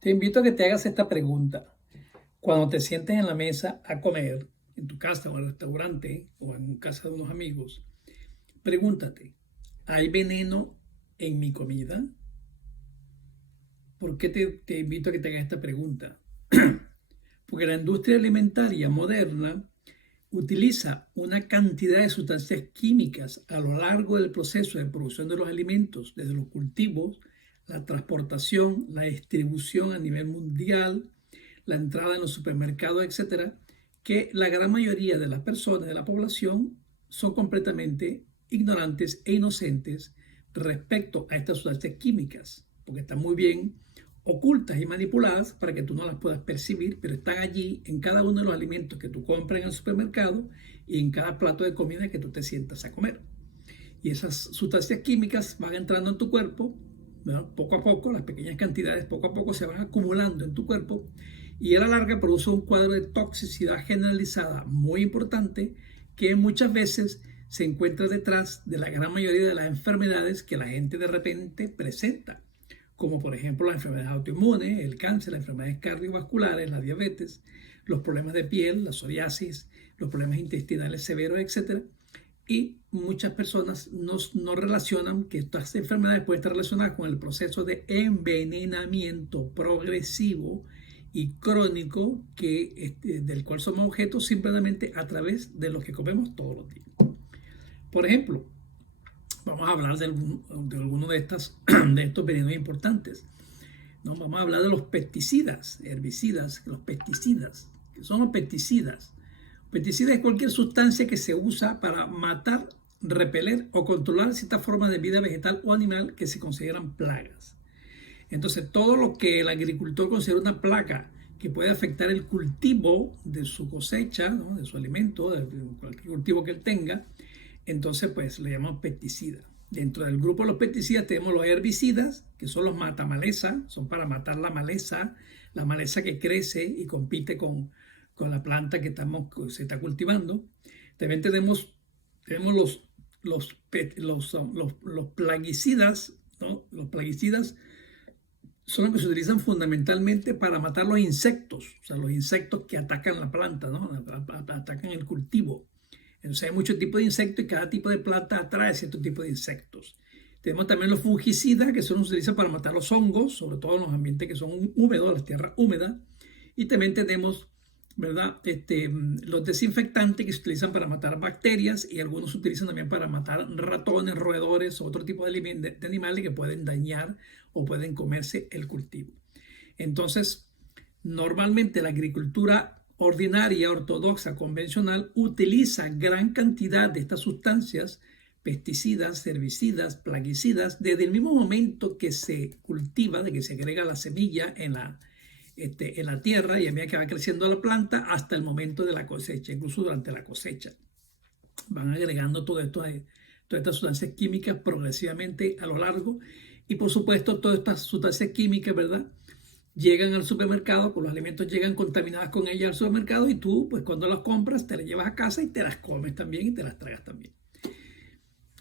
Te invito a que te hagas esta pregunta. Cuando te sientes en la mesa a comer, en tu casa o en el restaurante o en casa de unos amigos, pregúntate, ¿hay veneno en mi comida? ¿Por qué te invito a que te hagas esta pregunta? Porque la industria alimentaria moderna utiliza una cantidad de sustancias químicas a lo largo del proceso de producción de los alimentos, desde los cultivos, la transportación, la distribución a nivel mundial, la entrada en los supermercados, etcétera, que la gran mayoría de las personas de la población son completamente ignorantes e inocentes respecto a estas sustancias químicas, porque están muy bien ocultas y manipuladas para que tú no las puedas percibir, pero están allí en cada uno de los alimentos que tú compras en el supermercado y en cada plato de comida que tú te sientas a comer. Y esas sustancias químicas van entrando en tu cuerpo, ¿no? Poco a poco, las pequeñas cantidades poco a poco se van acumulando en tu cuerpo y a la larga produce un cuadro de toxicidad generalizada muy importante que muchas veces se encuentra detrás de la gran mayoría de las enfermedades que la gente de repente presenta, como por ejemplo las enfermedades autoinmunes, el cáncer, las enfermedades cardiovasculares, la diabetes, los problemas de piel, la psoriasis, los problemas intestinales severos, etcétera. Y muchas personas no relacionan que estas enfermedades pueden estar relacionadas con el proceso de envenenamiento progresivo y crónico del cual somos objetos simplemente a través de lo que comemos todos los días. Por ejemplo, vamos a hablar de alguno de estos venenos importantes. ¿No? Vamos a hablar de los pesticidas, herbicidas, los pesticidas. ¿Qué son los pesticidas? Pesticida es cualquier sustancia que se usa para matar, repeler o controlar ciertas formas de vida vegetal o animal que se consideran plagas. Entonces, todo lo que el agricultor considera una plaga que puede afectar el cultivo de su cosecha, ¿no? De su alimento, de cualquier cultivo que él tenga, entonces pues le llamamos pesticida. Dentro del grupo de los pesticidas tenemos los herbicidas, que son los matamaleza, son para matar la maleza que crece y compite con la planta que se está cultivando. También tenemos los plaguicidas, ¿no? Los plaguicidas son los que se utilizan fundamentalmente para matar los insectos, o sea, los insectos que atacan la planta, ¿no? Atacan el cultivo. Entonces hay muchos tipos de insectos y cada tipo de planta atrae cierto tipo de insectos. Tenemos también los fungicidas, que son utilizados para matar los hongos, sobre todo en los ambientes que son húmedos, las tierras húmedas. Y también tenemos, ¿verdad? Los desinfectantes que se utilizan para matar bacterias y algunos se utilizan también para matar ratones, roedores o otro tipo de animales que pueden dañar o pueden comerse el cultivo. Entonces, normalmente la agricultura ordinaria, ortodoxa, convencional, utiliza gran cantidad de estas sustancias, pesticidas, herbicidas, plaguicidas, desde el mismo momento que se cultiva, de que se agrega la semilla en la tierra y a medida que va creciendo la planta hasta el momento de la cosecha, incluso durante la cosecha. Van agregando todas estas sustancias químicas progresivamente a lo largo y por supuesto todas estas sustancias químicas, ¿verdad? Llegan al supermercado, pues los alimentos llegan contaminados con ellas al supermercado y tú, pues cuando las compras, te las llevas a casa y te las comes también y te las tragas también.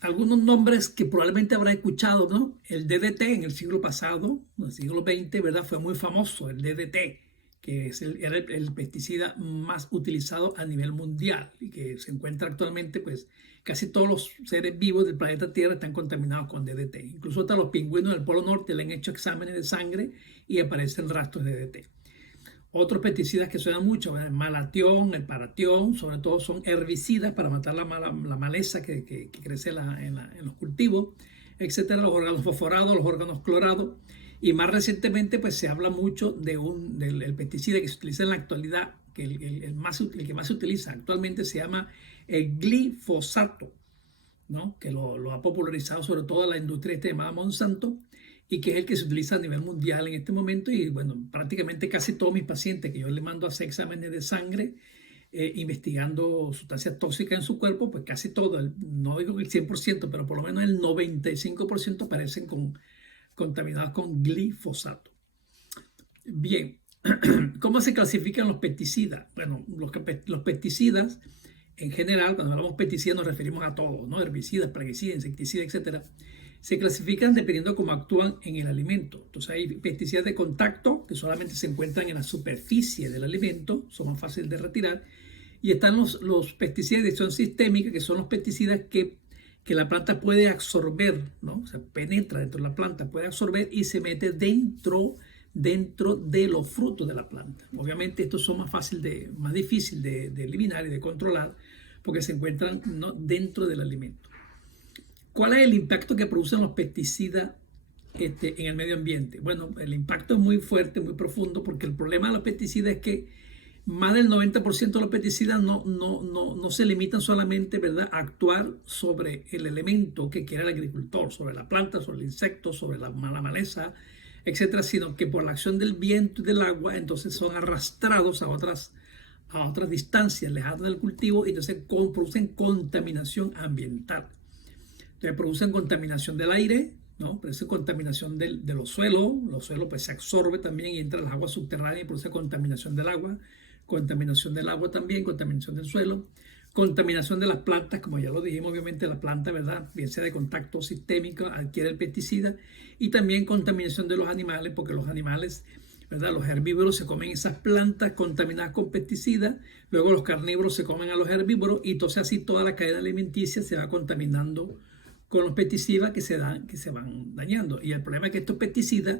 Algunos nombres que probablemente habrás escuchado, ¿no? El DDT en el siglo pasado, en el siglo XX, ¿verdad? Fue muy famoso el DDT, que era el pesticida más utilizado a nivel mundial y que se encuentra actualmente, pues casi todos los seres vivos del planeta Tierra están contaminados con DDT. Incluso hasta los pingüinos del Polo Norte le han hecho exámenes de sangre y aparecen rastros de DDT. Otros pesticidas que suenan mucho, el malatión, el paratión, sobre todo son herbicidas para matar la maleza que crece en los cultivos, etcétera, los órganos fosforados, los órganos clorados. Y más recientemente pues se habla mucho del pesticida que se utiliza en la actualidad, que el que más se utiliza actualmente se llama el glifosato, ¿no? Que lo ha popularizado sobre todo la industria llamada Monsanto y que es el que se utiliza a nivel mundial en este momento. Y bueno, prácticamente casi todos mis pacientes que yo les mando a hacer exámenes de sangre investigando sustancias tóxicas en su cuerpo, pues casi todo, no digo que el 100%, pero por lo menos el 95% aparecen contaminados con glifosato. Bien, ¿cómo se clasifican los pesticidas? Bueno, los pesticidas en general, cuando hablamos de pesticidas nos referimos a todos, ¿no? Herbicidas, plaguicidas, insecticidas, etcétera. Se clasifican dependiendo de cómo actúan en el alimento. Entonces hay pesticidas de contacto que solamente se encuentran en la superficie del alimento, son más fáciles de retirar. Y están los pesticidas de acción sistémica, que son los pesticidas que la planta puede absorber, ¿no? O sea, penetra dentro de la planta, puede absorber y se mete dentro de los frutos de la planta. Obviamente estos son más difíciles de eliminar y de controlar porque se encuentran, ¿no?, dentro del alimento. ¿Cuál es el impacto que producen los pesticidas en el medio ambiente? Bueno, el impacto es muy fuerte, muy profundo, porque el problema de los pesticidas es que más del 90% de los pesticidas no se limitan solamente, ¿verdad?, a actuar sobre el elemento que quiere el agricultor, sobre la planta, sobre el insecto, sobre la maleza, etcétera, sino que por la acción del viento y del agua, entonces son arrastrados a otras distancias lejanas del cultivo y entonces producen contaminación ambiental. Entonces producen contaminación del aire, ¿no? Produce contaminación de los suelos pues se absorbe también y entra a las aguas subterráneas y produce contaminación del agua también, contaminación del suelo, contaminación de las plantas, como ya lo dijimos, obviamente la planta, ¿verdad?, bien sea de contacto sistémico, adquiere el pesticida, y también contaminación de los animales, porque los animales, ¿verdad?, los herbívoros se comen esas plantas contaminadas con pesticidas, luego los carnívoros se comen a los herbívoros, y entonces así toda la cadena alimenticia se va contaminando con los pesticidas que se van dañando. Y el problema es que estos pesticidas,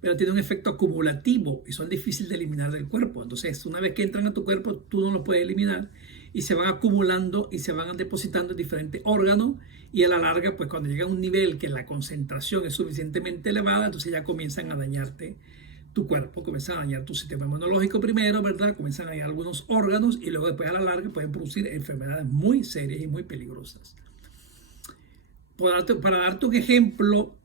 pero tienen un efecto acumulativo y son difíciles de eliminar del cuerpo. Entonces, una vez que entran a tu cuerpo, tú no los puedes eliminar y se van acumulando y se van depositando en diferentes órganos, y a la larga, pues cuando llega a un nivel que la concentración es suficientemente elevada, entonces ya comienzan a dañarte tu cuerpo, comienzan a dañar tu sistema inmunológico primero, ¿verdad? Comienzan a dañar algunos órganos y luego después a la larga pueden producir enfermedades muy serias y muy peligrosas. Para darte un ejemplo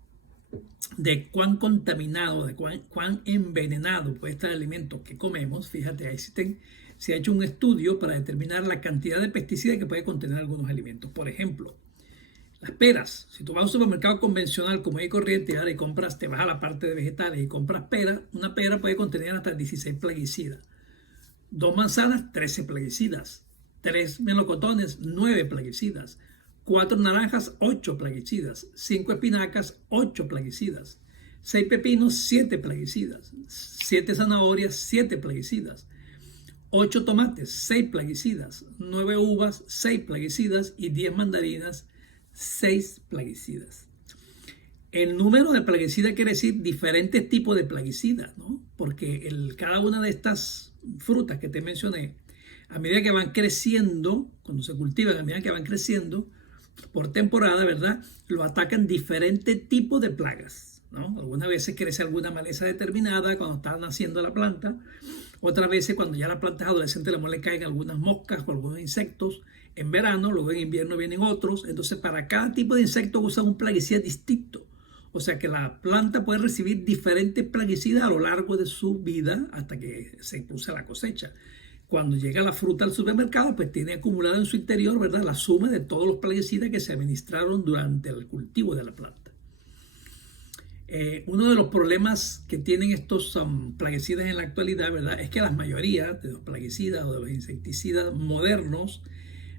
de cuán contaminado, de cuán envenenado puede estar el alimento que comemos, fíjate, ahí se ha hecho un estudio para determinar la cantidad de pesticidas que puede contener algunos alimentos. Por ejemplo, las peras. Si tú vas a un supermercado convencional como hay corriente y compras, te vas a la parte de vegetales y compras peras, una pera puede contener hasta 16 plaguicidas. 2 manzanas, 13 plaguicidas. 3 melocotones, 9 plaguicidas. 4 naranjas, 8 plaguicidas. 5 espinacas, 8 plaguicidas. 6 pepinos, 7 plaguicidas. 7 zanahorias, 7 plaguicidas. 8 tomates, 6 plaguicidas. 9 uvas, 6 plaguicidas. Y 10 mandarinas, 6 plaguicidas. El número de plaguicidas quiere decir diferentes tipos de plaguicidas, ¿no? Porque cada una de estas frutas que te mencioné, a medida que van creciendo, cuando se cultivan, a medida que van creciendo, por temporada, ¿verdad?, lo atacan diferentes tipos de plagas, ¿no? Algunas veces crece alguna maleza determinada cuando está naciendo la planta, otras veces cuando ya la planta es adolescente le caen algunas moscas o algunos insectos en verano, luego en invierno vienen otros. Entonces para cada tipo de insecto usan un plaguicida distinto, o sea que la planta puede recibir diferentes plaguicidas a lo largo de su vida hasta que se produce la cosecha. Cuando llega la fruta al supermercado, pues tiene acumulado en su interior, ¿verdad?, la suma de todos los plaguicidas que se administraron durante el cultivo de la planta. Uno de los problemas que tienen estos plaguicidas en la actualidad, ¿verdad?, es que la mayoría de los plaguicidas o de los insecticidas modernos,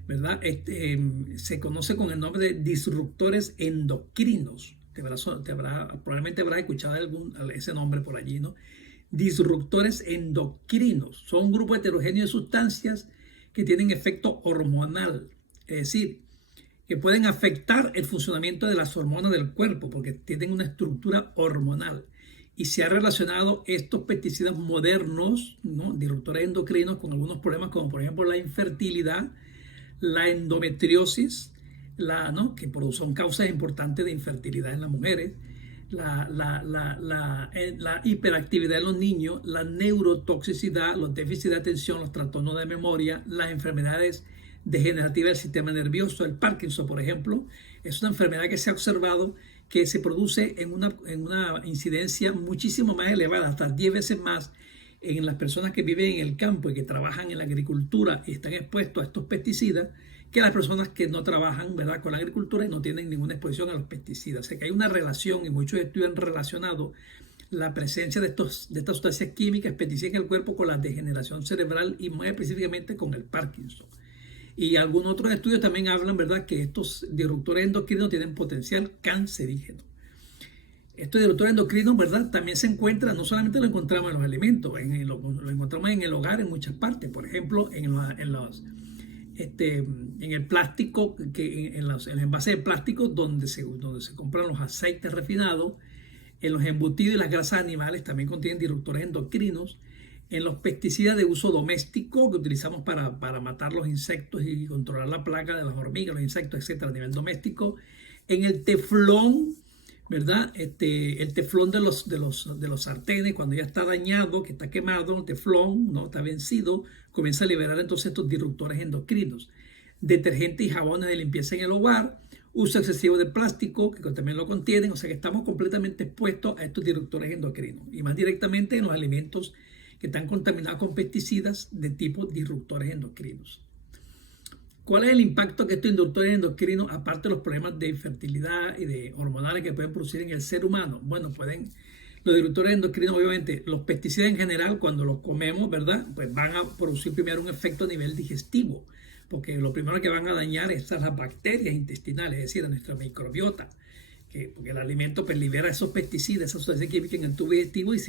¿verdad?, se conoce con el nombre de disruptores endocrinos. Probablemente habrás escuchado ese nombre por allí, ¿no? Disruptores endocrinos son un grupo heterogéneo de sustancias que tienen efecto hormonal, es decir, que pueden afectar el funcionamiento de las hormonas del cuerpo porque tienen una estructura hormonal. Y se ha relacionado estos pesticidas modernos, ¿no?, disruptores endocrinos, con algunos problemas como por ejemplo la infertilidad, la endometriosis, ¿no?, que son causas importantes de infertilidad en las mujeres, la hiperactividad en los niños, la neurotoxicidad, los déficits de atención, los trastornos de memoria, las enfermedades degenerativas del sistema nervioso. El Parkinson, por ejemplo, es una enfermedad que se ha observado que se produce en una incidencia muchísimo más elevada, hasta 10 veces más, en las personas que viven en el campo y que trabajan en la agricultura y están expuestos a estos pesticidas, que las personas que no trabajan, ¿verdad?, con la agricultura y no tienen ninguna exposición a los pesticidas. O sea que hay una relación, y muchos estudios han relacionado la presencia de estas sustancias químicas, pesticidas en el cuerpo, con la degeneración cerebral y más específicamente con el Parkinson. Y algunos otros estudios también hablan, ¿verdad?, que estos disruptores endocrinos tienen potencial cancerígeno. Estos disruptores endocrinos, ¿verdad?, también se encuentran, no solamente lo encontramos en los alimentos, lo encontramos en el hogar en muchas partes. Por ejemplo, en el plástico, en los envases de plástico donde se compran los aceites refinados, en los embutidos y las grasas animales también contienen disruptores endocrinos. En los pesticidas de uso doméstico que utilizamos para matar los insectos y controlar la plaga de las hormigas, los insectos, etcétera, a nivel doméstico. En el teflón, ¿verdad? El teflón de los sartenes, cuando ya está dañado, que está quemado, el teflón, ¿no?, está vencido, comienza a liberar entonces estos disruptores endocrinos. Detergentes y jabones de limpieza en el hogar, uso excesivo de plástico, que también lo contienen, o sea que estamos completamente expuestos a estos disruptores endocrinos, y más directamente en los alimentos que están contaminados con pesticidas de tipo disruptores endocrinos. ¿Cuál es el impacto que estos disruptores endocrinos, aparte de los problemas de infertilidad y de hormonales que pueden producir en el ser humano? Bueno, los disruptores endocrinos, obviamente, los pesticidas en general, cuando los comemos, ¿verdad?, pues van a producir primero un efecto a nivel digestivo, porque lo primero que van a dañar es las bacterias intestinales, es decir, a nuestra microbiota, porque el alimento pues libera esos pesticidas, esas sustancias químicas en el tubo digestivo y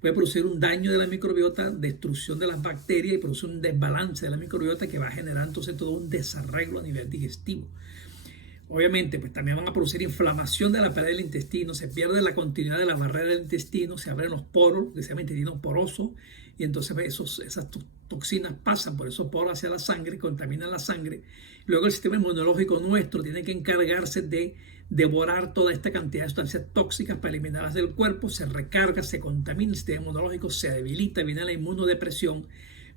puede producir un daño de la microbiota, destrucción de las bacterias y produce un desbalance de la microbiota que va a generar entonces todo un desarreglo a nivel digestivo. Obviamente, pues también van a producir inflamación de la pared del intestino, se pierde la continuidad de la barrera del intestino, se abren los poros, que se llama intestino poroso, y entonces esas toxinas pasan por esos poros hacia la sangre, contaminan la sangre. Luego el sistema inmunológico nuestro tiene que encargarse de devorar toda esta cantidad de sustancias tóxicas para eliminarlas del cuerpo, se recarga, se contamina el sistema inmunológico, se debilita, viene la inmunodepresión,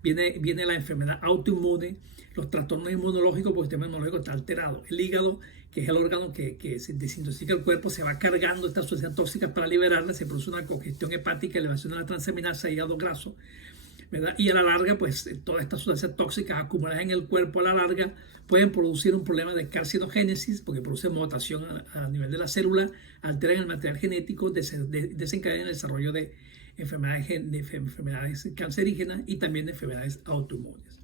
viene la enfermedad autoinmune, los trastornos inmunológicos, porque el sistema inmunológico está alterado. El hígado, que es el órgano que se desintoxica el cuerpo, se va cargando estas sustancias tóxicas para liberarlas, se produce una congestión hepática, elevación de la transaminasa, hígado graso, ¿verdad? Y a la larga, pues todas estas sustancias tóxicas acumuladas en el cuerpo a la larga pueden producir un problema de carcinogénesis, porque producen mutación a nivel de la célula, alteran el material genético, desencadenan el desarrollo de enfermedades cancerígenas y también de enfermedades autoinmunes.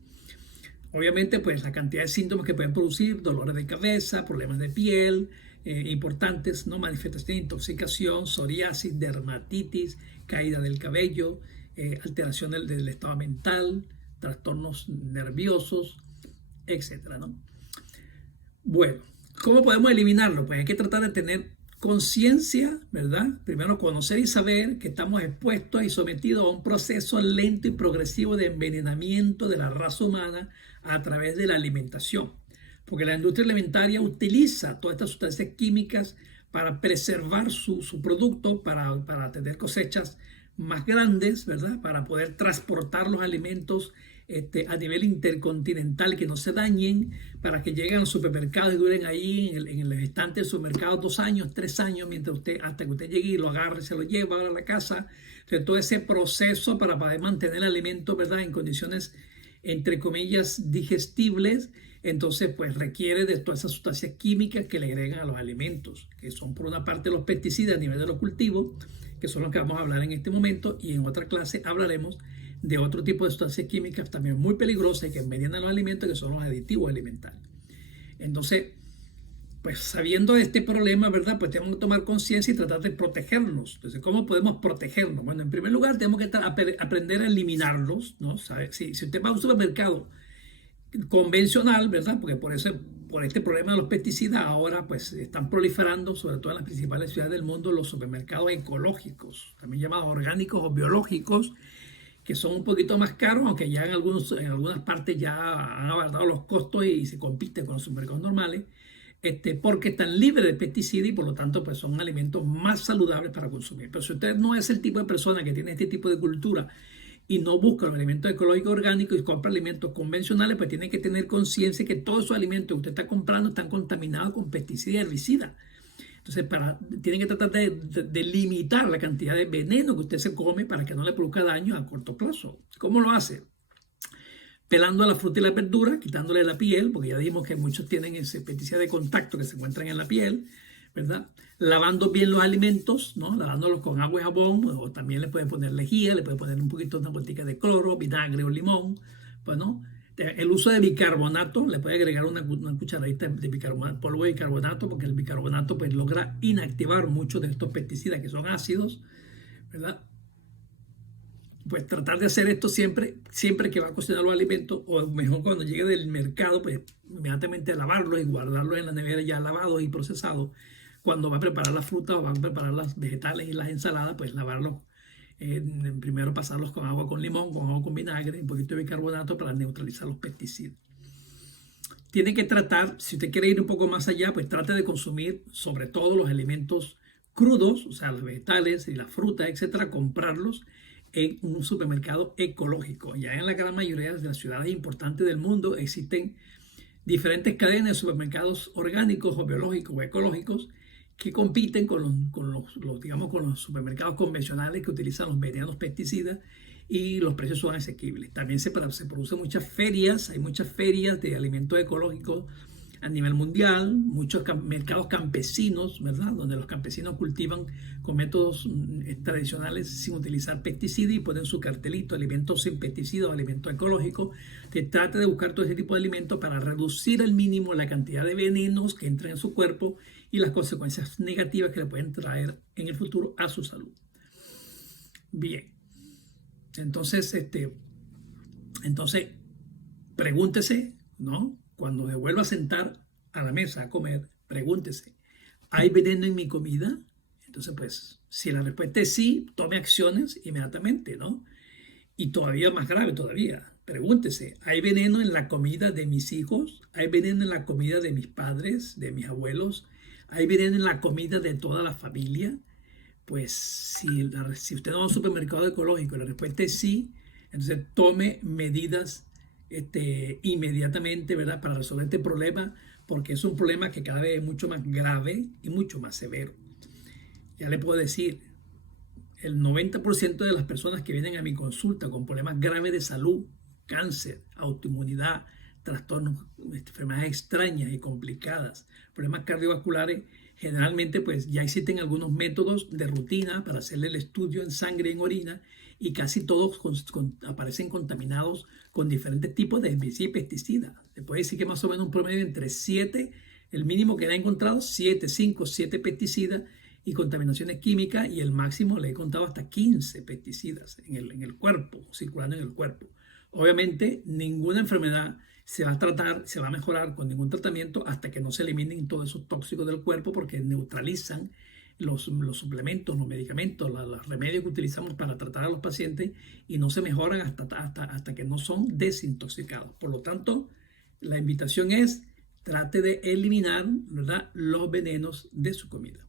Obviamente, pues la cantidad de síntomas que pueden producir, dolores de cabeza, problemas de piel, importantes, ¿no?, manifestaciones de intoxicación, psoriasis, dermatitis, caída del cabello, alteración del estado mental, trastornos nerviosos, etcétera, ¿no? Bueno, ¿cómo podemos eliminarlo? Pues hay que tratar de tener conciencia, ¿verdad? Primero conocer y saber que estamos expuestos y sometidos a un proceso lento y progresivo de envenenamiento de la raza humana a través de la alimentación, porque la industria alimentaria utiliza todas estas sustancias químicas para preservar su producto, para tener cosechas más grandes, ¿verdad?, para poder transportar los alimentos a nivel intercontinental, que no se dañen, para que lleguen al supermercado y duren ahí en el estante del supermercado 2 años, 3 años, hasta que usted llegue y lo agarre, se lo lleva a la casa. Entonces, todo ese proceso para poder mantener el alimento, ¿verdad?, en condiciones, entre comillas, digestibles, entonces pues requiere de todas esas sustancias químicas que le agregan a los alimentos, que son por una parte los pesticidas a nivel de los cultivos, que son los que vamos a hablar en este momento, y en otra clase hablaremos de otro tipo de sustancias químicas también muy peligrosas que envenenan los alimentos, que son los aditivos alimentarios. Entonces, pues sabiendo este problema, ¿verdad?, pues tenemos que tomar conciencia y tratar de protegernos. Entonces, ¿cómo podemos protegernos? Bueno, en primer lugar, tenemos que aprender a eliminarlos, ¿no? Si usted va a un supermercado convencional, ¿verdad?, porque por este problema de los pesticidas ahora pues están proliferando, sobre todo en las principales ciudades del mundo, los supermercados ecológicos, también llamados orgánicos o biológicos, que son un poquito más caros, aunque ya en algunas partes ya han abaratado los costos y se compite con los supermercados normales, porque están libres de pesticidas y por lo tanto pues son alimentos más saludables para consumir. Pero si usted no es el tipo de persona que tiene este tipo de cultura y no busca los alimentos ecológicos orgánicos y compra alimentos convencionales, pues tiene que tener conciencia que todos esos alimentos que usted está comprando están contaminados con pesticidas y herbicidas. Entonces, tiene que tratar de limitar la cantidad de veneno que usted se come para que no le produzca daño a corto plazo. ¿Cómo lo hace? Pelando a la fruta y la verdura, quitándole la piel, porque ya dijimos que muchos tienen ese pesticida de contacto que se encuentran en la piel, ¿verdad? Lavando bien los alimentos, ¿no? Lavándolos con agua y jabón, o también le pueden poner lejía, le pueden poner un poquito, una gotica de cloro, vinagre o limón, bueno, El uso de bicarbonato, le puede agregar una cucharadita de bicarbonato, polvo de bicarbonato, porque el bicarbonato pues logra inactivar muchos de estos pesticidas que son ácidos, ¿verdad? Pues tratar de hacer esto siempre que va a cocinar los alimentos, o mejor cuando llegue del mercado, pues inmediatamente lavarlos y guardarlos en la nevera ya lavados y procesados. Cuando va a preparar la fruta o va a preparar las vegetales y las ensaladas, pues lavarlos. Primero pasarlos con agua con limón, con agua con vinagre, un poquito de bicarbonato para neutralizar los pesticidas. Tiene que tratar, si usted quiere ir un poco más allá, pues trate de consumir sobre todo los alimentos crudos, o sea, los vegetales y la fruta, etcétera, comprarlos en un supermercado ecológico. Ya en la gran mayoría de las ciudades importantes del mundo existen diferentes cadenas de supermercados orgánicos o biológicos o ecológicos que compiten digamos, con los supermercados convencionales que utilizan los venenos pesticidas, y los precios son asequibles. También se producen muchas ferias, hay muchas ferias de alimentos ecológicos a nivel mundial, muchos mercados campesinos, ¿verdad? Donde los campesinos cultivan con métodos tradicionales sin utilizar pesticidas y ponen su cartelito, alimentos sin pesticidas o alimentos ecológicos. Que trate de buscar todo ese tipo de alimentos para reducir al mínimo la cantidad de venenos que entran en su cuerpo y las consecuencias negativas que le pueden traer en el futuro a su salud. Bien, entonces, pregúntese, ¿no? Cuando se vuelva a sentar a la mesa a comer, pregúntese, ¿hay veneno en mi comida? Entonces, pues, si la respuesta es sí, tome acciones inmediatamente, ¿no? Y todavía más grave todavía, pregúntese, ¿hay veneno en la comida de mis hijos? ¿Hay veneno en la comida de mis padres, de mis abuelos? ¿Hay veneno en la comida de toda la familia? Pues si usted no va a un supermercado ecológico y la respuesta es sí, entonces tome medidas inmediatamente, ¿verdad? Para resolver este problema, porque es un problema que cada vez es mucho más grave y mucho más severo. Ya le puedo decir, el 90% de las personas que vienen a mi consulta con problemas graves de salud, cáncer, autoinmunidad, trastornos, enfermedades extrañas y complicadas, problemas cardiovasculares, generalmente pues ya existen algunos métodos de rutina para hacerle el estudio en sangre y en orina, y casi todos aparecen contaminados con diferentes tipos de herbicidas y pesticidas. Se puede decir que más o menos un promedio entre 7, el mínimo que le ha encontrado, 5, 7 pesticidas y contaminaciones químicas, y el máximo le he contado hasta 15 pesticidas en el cuerpo, circulando en el cuerpo. Obviamente, ninguna enfermedad se va a tratar, se va a mejorar con ningún tratamiento hasta que no se eliminen todos esos tóxicos del cuerpo, porque neutralizan los suplementos, los medicamentos, los remedios que utilizamos para tratar a los pacientes, y no se mejoran hasta que no son desintoxicados. Por lo tanto, la invitación es trate de eliminar, ¿verdad?, los venenos de su comida.